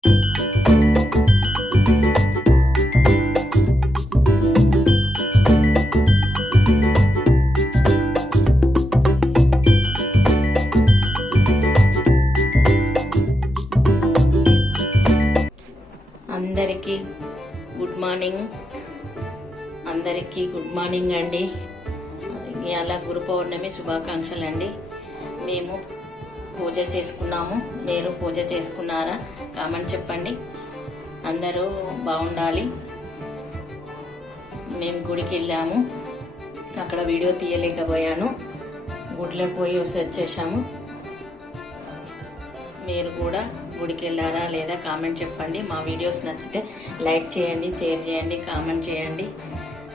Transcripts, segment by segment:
అందరికీ good morning అండి. అలా గురు పౌర్ణమి శుభాకాంక్షలు అండి. మేము పూజ చేసుకున్నాము. మీరు పూజ చేసుకున్నారా? కామెంట్ చెప్పండి. అందరూ బాగుండాలి. మేము గుడికి వెళ్ళాము. అక్కడ వీడియో తీయలేకపోయాను. గుడిలోకి పోయి వచ్చేసాము. మీరు కూడా గుడికి వెళ్ళారా లేదా కామెంట్ చెప్పండి. మా వీడియోస్ నచ్చితే లైక్ చేయండి, షేర్ చేయండి, కామెంట్ చేయండి,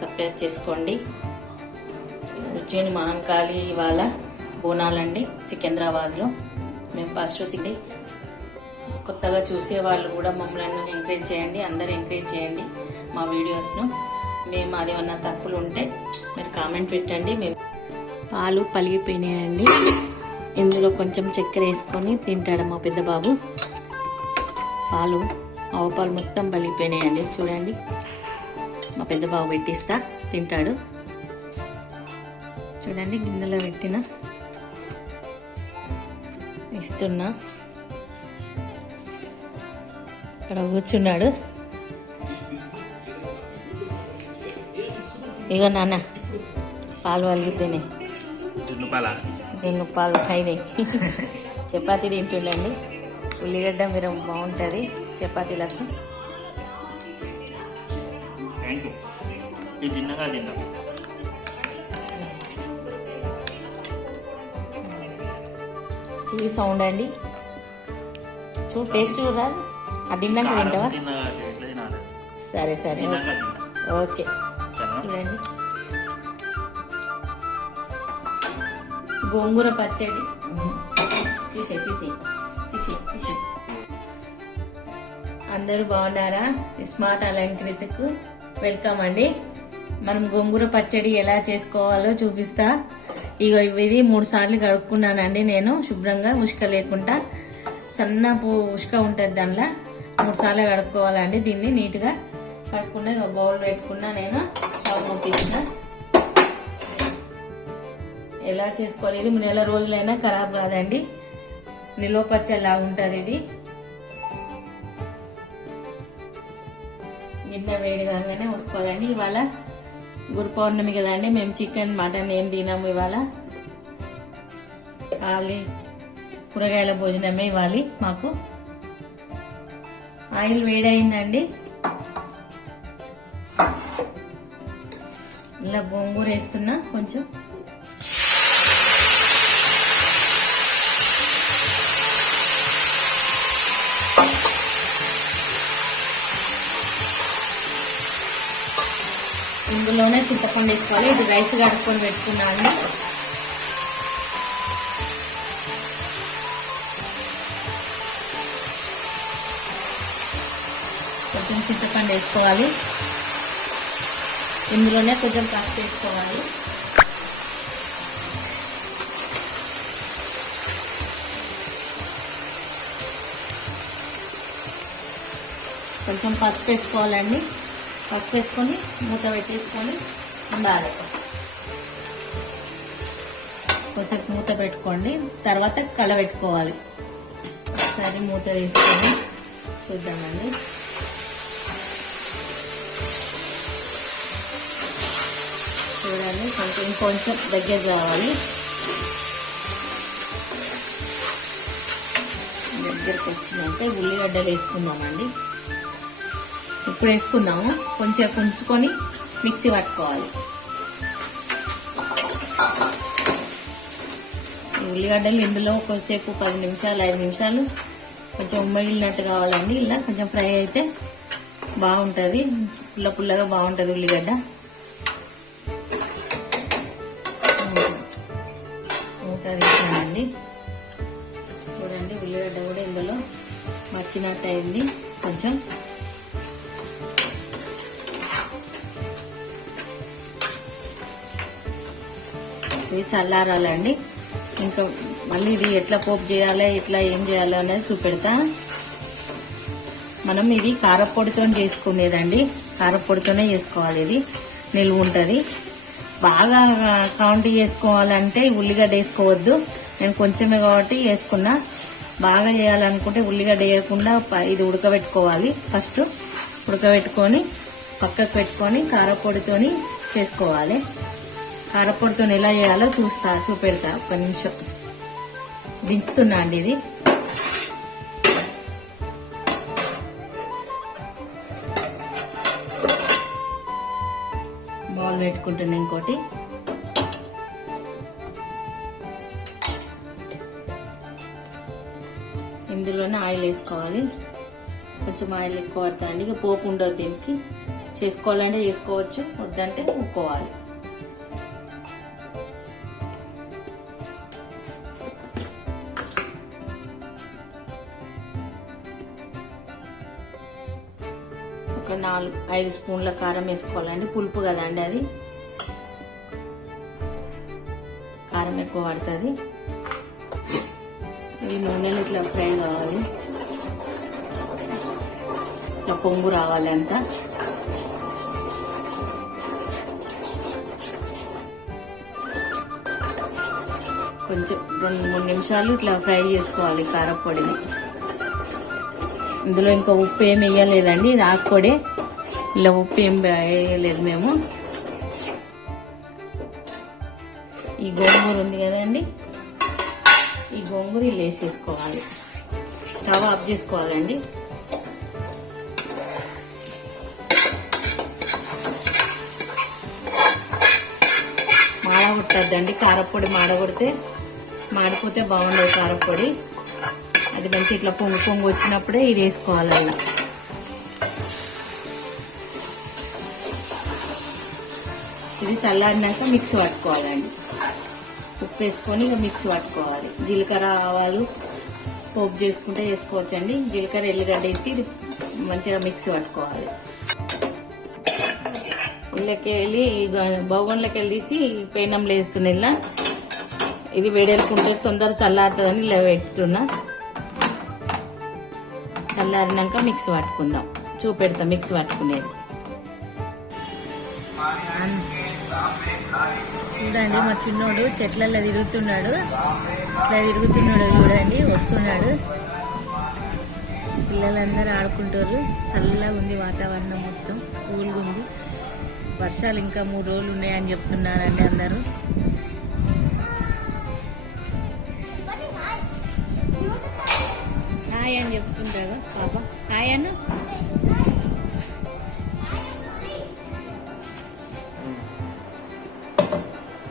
సబ్స్క్రైబ్ చేసుకోండి. ఉజ్జయిని మహంకాళి ఇవాళ బోనాలండి సికింద్రాబాద్లో. మేము ఫస్ట్ సిటీ కొత్తగా చూసే వాళ్ళు కూడా మమ్మల్ని ఎంకరేజ్ చేయండి. అందరూ ఎంకరేజ్ చేయండి మా వీడియోస్ను. మేము అది ఏమన్నా తప్పులు ఉంటే మీరు కామెంట్ పెట్టండి. మేము పాలు పలిగిపోయినాయండి. ఇందులో కొంచెం చక్కెర వేసుకొని తింటాడు మా పెద్ద బాబు. ఆవు పాలు మొత్తం పలిగిపోయినాయండి. చూడండి, మా పెద్ద బాబు పెట్టిస్తా తింటాడు. చూడండి, గిన్నెలో ఇస్తున్నా. ఇక్కడ కూర్చున్నాడు. ఇగో నాన్న, పాలు పలిగిపోయినాయి. జున్ను పాలు అయినాయి. చపాతీ తింటుండండి. ఉల్లిగడ్డ మీరు బాగుంటుంది చపాతీలకు. టీవీ సౌండ్ అండి. టేస్ట్ రాదు. అది తిన్నాక తింటావా? సరే సరే, ఓకే. చూడండి, గోంగూర పచ్చడి. తీసి అందరూ బాగున్నారా? స్మార్ట్ అలంకృతకు వెల్కమ్ అండి. మనం గోంగూర పచ్చడి ఎలా చేసుకోవాలో చూపిస్తా. ఇక ఇది 3 సార్లు కడుక్కున్నానండి నేను శుభ్రంగా, ఉష్క లేకుండా. సన్న ఉష్క ఉంటుంది దానిలో. 3 సార్లు కడుక్కోవాలండి. దీన్ని నీట్గా కడుక్కున్నా. బౌల్ పెట్టుకున్నా. నేను స్టవ్ ముట్టించిన. ఎలా చేసుకోవాలి? ఇది నెల రోజులైనా ఖరాబ్ కాదండి. నిల్వ పచ్చడిలా ఉంటుంది ఇది. గిన్నె వేడి కాగానే వసుకోవాలండి. ఇవాళ గురు పౌర్ణమి కదండి. మేము చికెన్ మటన్ ఏం తినాము ఇవాళ. ఖాళీ కూరగాయల భోజనమే ఇవ్వాలి మాకు. ఆయిల్ వేడైందండి. ఇలా గోంగూర వేస్తున్నా. కొంచెం ఇందులోనే చింతపండు వేసుకోవాలి. ఇది రైస్ కడుక్కొని పెట్టుకున్నాను. కొంచెం చింతపండు వేసుకోవాలి. ఇందులోనే కొంచెం పసుపు వేసుకోవాలి. కొంచెం పసుపు వేసుకోవాలండి. పసుపు వేసుకొని మూత పెట్టేసుకొని ఉండాలి. కొంచెం మూత పెట్టుకోండి. తర్వాత కలబెట్టుకోవాలి. ఒకసారి మూత వేసుకొని చూద్దామండి. చూడండి, కొంచెం దగ్గర రావాలి. దగ్గరకు వచ్చినాక ఉల్లిగడ్డలు వేసుకుందామండి. ఇప్పుడు వేసుకుందాము. కొంచెం ఉంచుకొని మిక్సీ పట్టుకోవాలి. ఉల్లిగడ్డలు ఇందులో కొద్దిసేపు 10 నిమిషాలు 5 నిమిషాలు కొంచెం ఉమ్మగిలినట్టు కావాలండి. ఇలా కొంచెం ఫ్రై అయితే బాగుంటుంది. పుల్లగా బాగుంటుంది ఉల్లిగడ్డ. తీసానండి. చూడండి, ఉల్లిగడ్డ కూడా ఇందులో మక్కినట్టు అయింది. కొంచెం ఇది చల్లారాలండి. ఇంకా మళ్ళీ ఇది ఎట్లా పోపు చేయాలి, ఎట్లా ఏం చేయాలి అనేది చూపెడతా. మనం ఇది కారపొడితో చేసుకునేదండి, కారపొడితోనే చేసుకోవాలి. ఇది నిలువ ఉంటుంది. బాగా కౌంట్ చేసుకోవాలంటే ఉల్లిగడ్డ వేసుకోవద్దు. నేను కొంచెమే కాబట్టి వేసుకున్నా. బాగా చేయాలనుకుంటే ఉల్లిగడ్డ వేయకుండా ఇది ఉడకబెట్టుకోవాలి. ఫస్ట్ ఉడకబెట్టుకొని పక్కకు పెట్టుకొని కారపొడితోని చేసుకోవాలి. కారపొడితో ఎలా చేయాలో చూపెడతా. ఒక నిమిషం దించుతున్నా అండి. ఇది బౌల్ పెట్టుకుంటున్నా. ఇంకోటి ఇందులోనే ఆయిల్ వేసుకోవాలి. కొంచెం ఆయిల్ ఎక్కువ పడుతుందండి. ఇక పోపు ఉండదు దీనికి. చేసుకోవాలంటే చేసుకోవచ్చు, వద్దంటే ఉక్కోవాలి. ఒక 4-5 స్పూన్ల కారం వేసుకోవాలండి. పులుపు కదండి, అది కారం ఎక్కువ పడుతుంది. ఇది నూనెలు ఇట్లా ఫ్రై కావాలి, ఇట్లా పొంగు రావాలి అంతా. కొంచెం 2-3 నిమిషాలు ఇట్లా ఫ్రై చేసుకోవాలి కారపొడిని. ఇందులో ఇంకా ఉప్పు ఏమి వేయలేదండి, ఇది ఆకుపొడి. ఇలా ఉప్పు ఏం వేయలేదు మేము. ఈ గోంగూర ఉంది కదండి, ఈ గోంగూర ఇలా వేసేసుకోవాలి. స్టవ్ ఆఫ్ చేసుకోవాలండి. మాడగొట్టద్దండి, కారపొడి మాడిపోతే బాగుండదు కారపొడి. అది మంచి ఇట్లా పొంగు వచ్చినప్పుడే ఇది వేసుకోవాలి. అలా ఇది చల్లారినాక మిక్స్ పట్టుకోవాలండి. ఉప్పు వేసుకొని ఇక మిక్స్ పట్టుకోవాలి. జీలకర్ర ఆవాలు పోపు చేసుకుంటే వేసుకోవచ్చండి. జీలకర్ర ఎల్లిగడ్డ వేసి ఇది మంచిగా మిక్స్ పట్టుకోవాలి. ఇళ్ళకి వెళ్ళి బౌగన్లోకి వెళ్ళి తీసి పెనంలో వేస్తున్నా. ఇలా ఇది వేడెలుకుంటే తొందర చల్లారుతుందని ఇలా పెడుతున్నా. చల్లారినాక మిక్స్ పట్టుకుందాం, చూపెడతా మిక్స్ పట్టుకునేది. చూడండి మా చిన్నోడు చెట్లలో తిరుగుతున్నాడు. ఇట్లా తిరుగుతున్నాడు చూడండి, వస్తున్నాడు. పిల్లలందరూ ఆడుకుంటారు. చల్లగా ఉంది వాతావరణం, మొత్తం కూల్గా ఉంది. వర్షాలు ఇంకా 3 రోజులు ఉన్నాయని చెప్తున్నారండి అందరూ. హాయ్ అని చెప్తుంటారు పాప. హాయ్ అన్న.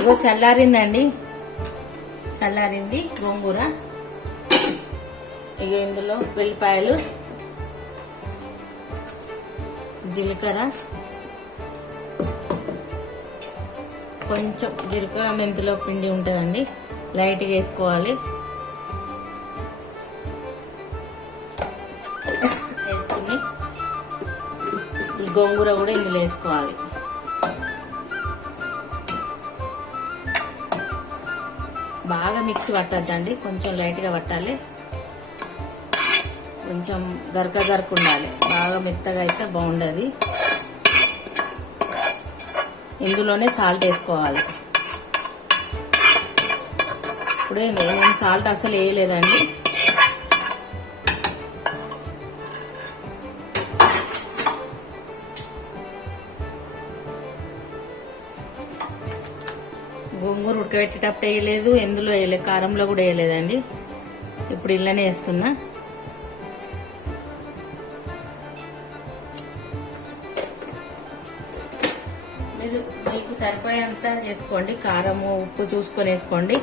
ఇగో చల్లారిందండి, చల్లారింది గోంగూర. ఇక ఇందులో వెల్లిపాయలు, జీలకర్ర, కొంచెం జీలకర్ర మెంతులో పిండి ఉంటుందండి, లైట్గా వేసుకోవాలి. వేసుకుని ఈ గోంగూర కూడా ఇందులో వేసుకోవాలి. బాగా మిక్స్ పట్టద్దండి, కొంచెం లైట్గా పట్టాలి. కొంచెం గరక ఉండాలి, బాగా మెత్తగా అయితే బాగుండదు. ఇందులోనే సాల్ట్ వేసుకోవాలి. ఇప్పుడే నేను సాల్ట్ అసలు వేయలేదండి. గోంగూర ఉడకబెట్టేటప్పుడు వేయలేదు, ఎందులో వేయలేదు, కారంలో కూడా వేయలేదండి. ఇప్పుడు ఇళ్ళనే వేస్తున్నా. మీకు సరిపోయేంత చేసుకోండి, కారము ఉప్పు చూసుకొని వేసుకోండి.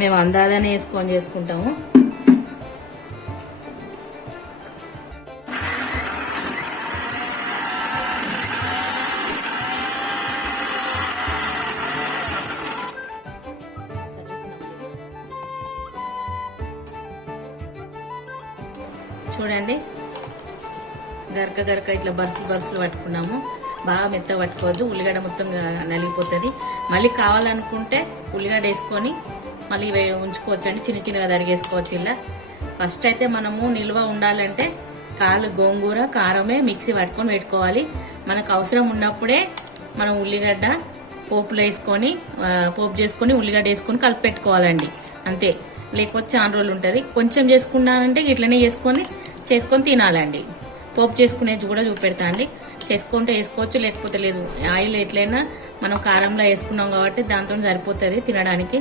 మేము అందాదనే వేసుకొని చేసుకుంటాము. చూడండి, గరక ఇట్లా బరుసులు పట్టుకున్నాము. బాగా మెత్తగా పట్టుకోవద్దు, ఉల్లిగడ్డ మొత్తం నలిగిపోతుంది. మళ్ళీ కావాలనుకుంటే ఉల్లిగడ్డ వేసుకొని మళ్ళీ ఉంచుకోవచ్చు అండి, చిన్నగా తరిగేసుకోవచ్చు. ఇలా ఫస్ట్ అయితే మనము నిల్వ ఉండాలంటే కాలు గోంగూర కారమే మిక్సీ పట్టుకొని పెట్టుకోవాలి. మనకు అవసరం ఉన్నప్పుడే మనం ఉల్లిగడ్డ పోపులో వేసుకొని పోపు చేసుకొని ఉల్లిగడ్డ వేసుకొని కలిపి పెట్టుకోవాలండి అంతే. లేకపోతే చాలా రోజులు ఉంటుంది. కొంచెం చేసుకున్నానంటే ఇట్లనే చేసుకొని తినాలండి. పోపు చేసుకునేది కూడా చూపెడతా అండి. చేసుకుంటే వేసుకోవచ్చు, లేకపోతే లేదు. ఆయిల్ ఎట్లయినా మనం కారంలో వేసుకున్నాం కాబట్టి దాంతో సరిపోతుంది తినడానికి.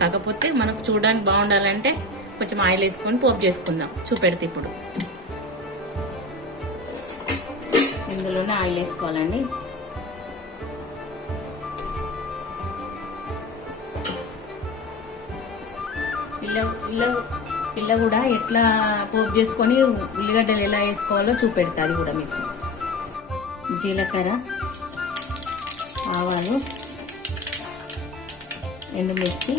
కాకపోతే మనకు చూడడానికి బాగుండాలంటే కొంచెం ఆయిల్ వేసుకొని పోపు చేసుకుందాం. చూపెడితే ఇప్పుడు ఇందులోనే ఆయిల్ వేసుకోవాలండి. పిల్ల కూడా ఎట్లా పోపు చేసుకొని ఉల్లిగడ్డలు ఎలా వేసుకోవాలో చూపెడతారు కూడా మీకు. జీలకర్ర, ఆవాలు, ఎండుమిర్చి,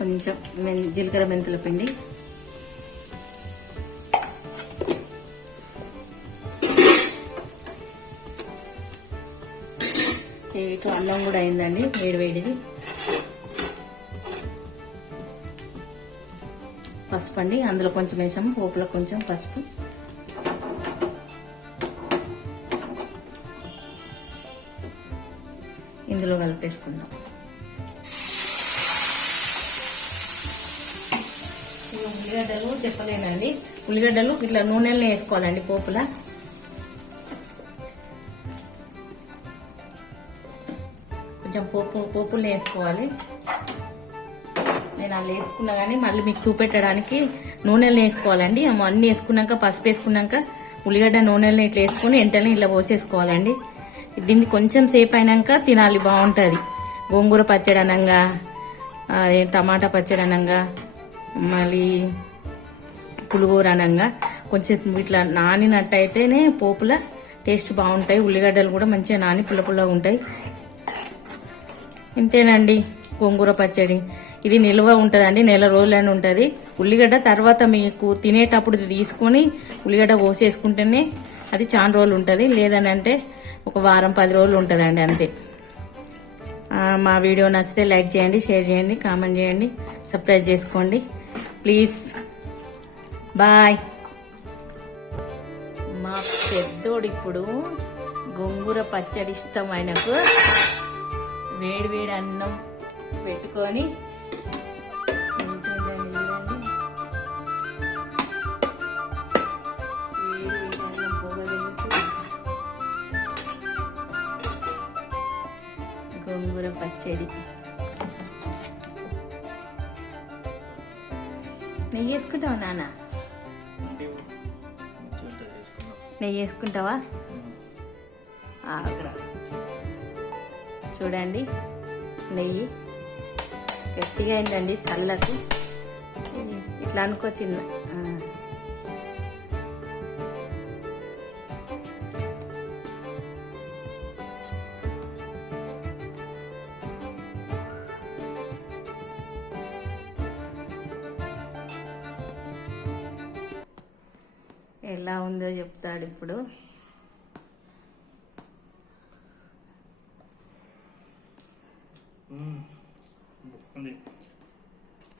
కొంచెం జీలకర్ర మెంతుల పిండి, ఇటు అన్నం కూడా అయిందండి వేడివేడిది. పసుపు అండి, అందులో కొంచెం వేసాము, పోపులో కొంచెం పసుపు, ఇందులో కలిపేసుకుందాం. ఉల్లిగడ్డలు చెప్పలేనండి, ఉల్లిగడ్డలు ఇట్లా నూనెలో వేసుకోవాలండి పోపులా. కొంచెం పోపులు వేసుకోవాలి. నేను అలా వేసుకున్నా కానీ మళ్ళీ మీకు చూపెట్టడానికి నూనెలు వేసుకోవాలండి. అన్నీ వేసుకున్నాక పసుపు వేసుకున్నాక ఉల్లిగడ్డ నూనెలను ఇట్లా వేసుకొని వెంటనే ఇలా పోసేసుకోవాలండి. దీన్ని కొంచెం సేపు అయినాక తినాలి, బాగుంటుంది. గోంగూర పచ్చడి అనంగా, టమాటా పచ్చడి అనంగా, మళ్ళీ పులిగూర అనంగా కొంచెం ఇట్లా నానినట్టయితేనే పోపుల టేస్ట్ బాగుంటాయి. ఉల్లిగడ్డలు కూడా మంచిగా నాని పుల్లగా ఉంటాయి. ఇంతేనండి గోంగూర పచ్చడి. ఇది నిల్వ ఉంటుందండి, నెల రోజులని ఉంటుంది. ఉల్లిగడ్డ తర్వాత మీకు తినేటప్పుడు తీసుకొని ఉల్లిగడ్డ కోసేసుకుంటేనే అది చాలా రోజులు ఉంటుంది. లేదని అంటే ఒక వారం 10 రోజులు ఉంటుందండి అంతే. మా వీడియో నచ్చితే లైక్ చేయండి, షేర్ చేయండి, కామెంట్ చేయండి, సబ్స్క్రైబ్ చేసుకోండి ప్లీజ్. బాయ్. మా పెద్దోడు ఇప్పుడు గోంగూర పచ్చడి ఇష్టం ఆయనకు. వేడి వేడి అన్నం పెట్టుకొని గోంగూర పచ్చడి నెయ్యి వేసుకుంటావా నాన్న? నెయ్యి వేసుకుంటావా? చూడండి నెయ్యి గట్టిగా అయిందండి చల్లకు. ఇట్లా అనుకో చిన్న. ఎలా ఉందో చెప్తాడు ఇప్పుడు.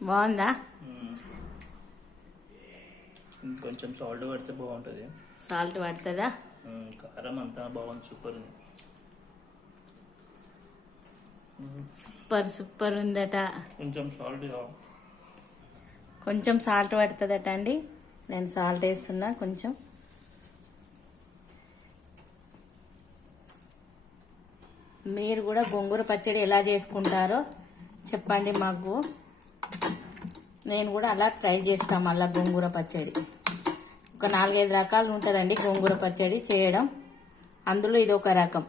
బాగుందా? కొంచెం సాల్ట్ పడితే బాగుంటుంది. సాల్ట్ పడుతుందా? కారం అంతా బాగుంది, సూపర్ ఉంది. సూపర్ సూపర్ ఉందట. కొంచెం సాల్ట్ పడుతుందట అండి. నేను సాల్ట్ వేస్తున్నా కొంచెం. మీరు కూడా గోంగూర పచ్చడి ఎలా చేసుకుంటారో చెప్పండి మాకు. నేను కూడా అలా ట్రై చేస్తాను. మళ్ళీ గోంగూర పచ్చడి ఒక 4-5 రకాలు ఉంటుందండి గోంగూర పచ్చడి చేయడం. అందులో ఇది ఒక రకం.